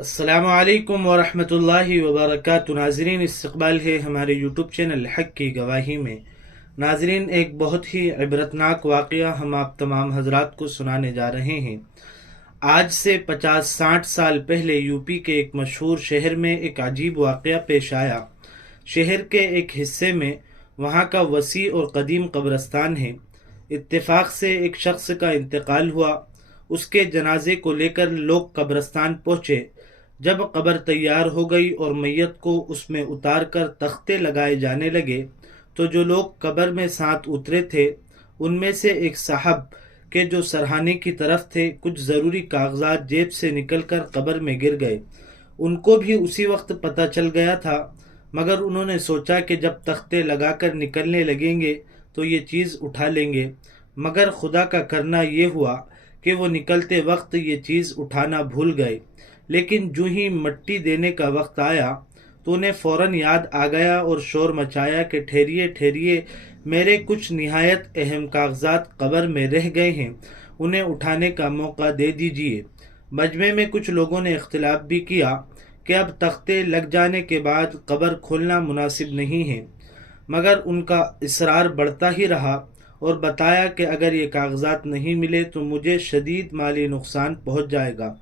السلام علیکم ورحمۃ اللہ وبرکاتہ۔ ناظرین، استقبال ہے ہمارے یوٹیوب چینل حق کی گواہی میں۔ ناظرین، ایک بہت ہی عبرتناک واقعہ ہم آپ تمام حضرات کو سنانے جا رہے ہیں۔ آج سے 50-60 سال پہلے یو پی کے ایک مشہور شہر میں ایک عجیب واقعہ پیش آیا۔ شہر کے ایک حصے میں وہاں کا وسیع اور قدیم قبرستان ہے۔ اتفاق سے ایک شخص کا انتقال ہوا۔ اس کے جنازے کو لے کر لوگ قبرستان پہنچے۔ جب قبر تیار ہو گئی اور میت کو اس میں اتار کر تختے لگائے جانے لگے تو جو لوگ قبر میں ساتھ اترے تھے ان میں سے ایک صاحب کے جو سرہانے کی طرف تھے، کچھ ضروری کاغذات جیب سے نکل کر قبر میں گر گئے۔ ان کو بھی اسی وقت پتہ چل گیا تھا، مگر انہوں نے سوچا کہ جب تختے لگا کر نکلنے لگیں گے تو یہ چیز اٹھا لیں گے، مگر خدا کا کرنا یہ ہوا کہ وہ نکلتے وقت یہ چیز اٹھانا بھول گئے۔ لیکن جو ہی مٹی دینے کا وقت آیا تو انہیں فوراً یاد آ گیا اور شور مچایا کہ ٹھہریے ٹھہریے، میرے کچھ نہایت اہم کاغذات قبر میں رہ گئے ہیں، انہیں اٹھانے کا موقع دے دیجیے۔ مجمع میں کچھ لوگوں نے اختلاف بھی کیا کہ اب تختے لگ جانے کے بعد قبر کھولنا مناسب نہیں ہے، مگر ان کا اصرار بڑھتا ہی رہا اور بتایا کہ اگر یہ کاغذات نہیں ملے تو مجھے شدید مالی نقصان پہنچ جائے گا۔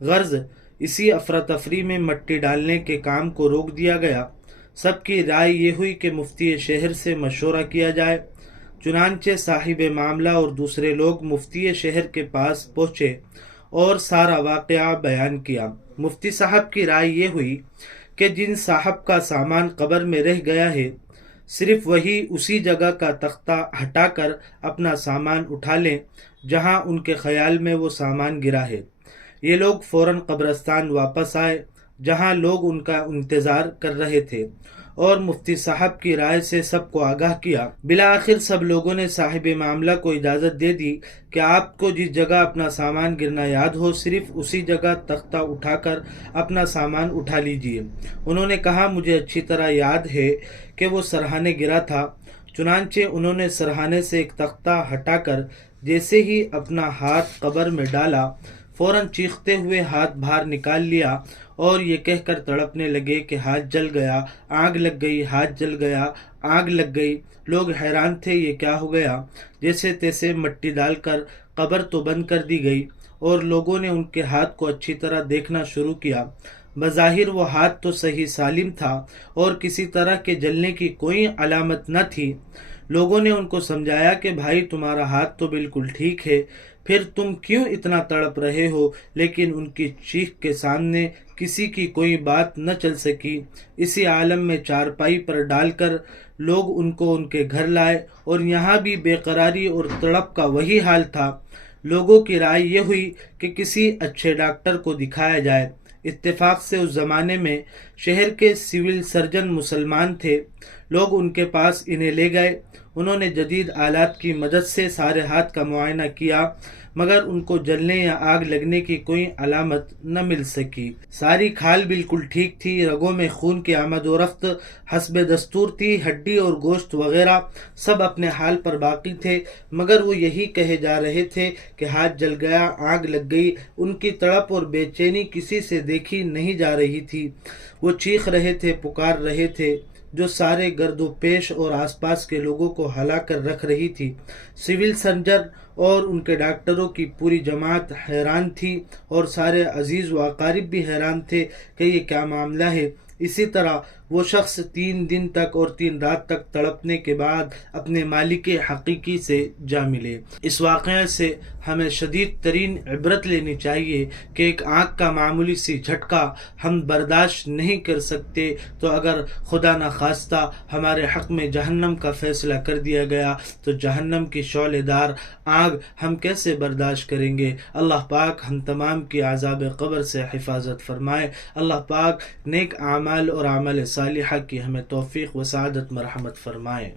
غرض اسی افراتفری میں مٹی ڈالنے کے کام کو روک دیا گیا۔ سب کی رائے یہ ہوئی کہ مفتی شہر سے مشورہ کیا جائے۔ چنانچہ صاحب معاملہ اور دوسرے لوگ مفتی شہر کے پاس پہنچے اور سارا واقعہ بیان کیا۔ مفتی صاحب کی رائے یہ ہوئی کہ جن صاحب کا سامان قبر میں رہ گیا ہے، صرف وہی اسی جگہ کا تختہ ہٹا کر اپنا سامان اٹھا لیں جہاں ان کے خیال میں وہ سامان گرا ہے۔ یہ لوگ فوراً قبرستان واپس آئے جہاں لوگ ان کا انتظار کر رہے تھے اور مفتی صاحب کی رائے سے سب کو آگاہ کیا۔ بالآخر سب لوگوں نے صاحب معاملہ کو اجازت دے دی کہ آپ کو جس جگہ اپنا سامان گرنا یاد ہو، صرف اسی جگہ تختہ اٹھا کر اپنا سامان اٹھا لیجیے۔ انہوں نے کہا، مجھے اچھی طرح یاد ہے کہ وہ سرہانے گرا تھا۔ چنانچہ انہوں نے سرہانے سے ایک تختہ ہٹا کر جیسے ہی اپنا ہاتھ قبر میں ڈالا، فوراً چیختے ہوئے ہاتھ باہر نکال لیا اور یہ کہہ کر تڑپنے لگے کہ ہاتھ جل گیا، آگ لگ گئی، ہاتھ جل گیا، آگ لگ گئی۔ لوگ حیران تھے، یہ کیا ہو گیا؟ جیسے تیسے مٹی ڈال کر قبر تو بند کر دی گئی اور لوگوں نے ان کے ہاتھ کو اچھی طرح دیکھنا شروع کیا۔ بظاہر وہ ہاتھ تو صحیح سالم تھا اور کسی طرح کے جلنے کی کوئی علامت نہ تھی۔ لوگوں نے ان کو سمجھایا کہ بھائی، تمہارا ہاتھ تو بالکل ٹھیک ہے، پھر تم کیوں اتنا تڑپ رہے ہو؟ لیکن ان کی چیخ کے سامنے کسی کی کوئی بات نہ چل سکی۔ اسی عالم میں چارپائی پر ڈال کر لوگ ان کو ان کے گھر لائے اور یہاں بھی بے قراری اور تڑپ کا وہی حال تھا۔ لوگوں کی رائے یہ ہوئی کہ کسی اچھے ڈاکٹر کو دکھایا جائے۔ اتفاق سے اس زمانے میں شہر کے سول سرجن مسلمان تھے۔ لوگ ان کے پاس انہیں لے گئے۔ انہوں نے جدید آلات کی مدد سے سارے ہاتھ کا معائنہ کیا، مگر ان کو جلنے یا آگ لگنے کی کوئی علامت نہ مل سکی۔ ساری کھال بالکل ٹھیک تھی، رگوں میں خون کی آمد و رفت حسب دستور تھی، ہڈی اور گوشت وغیرہ سب اپنے حال پر باقی تھے، مگر وہ یہی کہے جا رہے تھے کہ ہاتھ جل گیا، آگ لگ گئی۔ ان کی تڑپ اور بے چینی کسی سے دیکھی نہیں جا رہی تھی۔ وہ چیخ رہے تھے، پکار رہے تھے، جو سارے گرد و پیش اور آس پاس کے لوگوں کو ہلا کر رکھ رہی تھی۔ سول سرجن اور ان کے ڈاکٹروں کی پوری جماعت حیران تھی اور سارے عزیز و اقارب بھی حیران تھے کہ یہ کیا معاملہ ہے۔ اسی طرح وہ شخص 3 دن تک اور 3 رات تک تڑپنے کے بعد اپنے مالک حقیقی سے جا ملے۔ اس واقعے سے ہمیں شدید ترین عبرت لینی چاہیے کہ ایک آنکھ کا معمولی سی جھٹکا ہم برداشت نہیں کر سکتے تو اگر خدا نخواستہ ہمارے حق میں جہنم کا فیصلہ کر دیا گیا تو جہنم کی شعلے دار آگ ہم کیسے برداشت کریں گے؟ اللہ پاک ہم تمام کی عذاب قبر سے حفاظت فرمائے۔ اللہ پاک نیک اعمال اور عمل صالحہ کی ہمیں توفیق و سعادت مرحمت فرمائے۔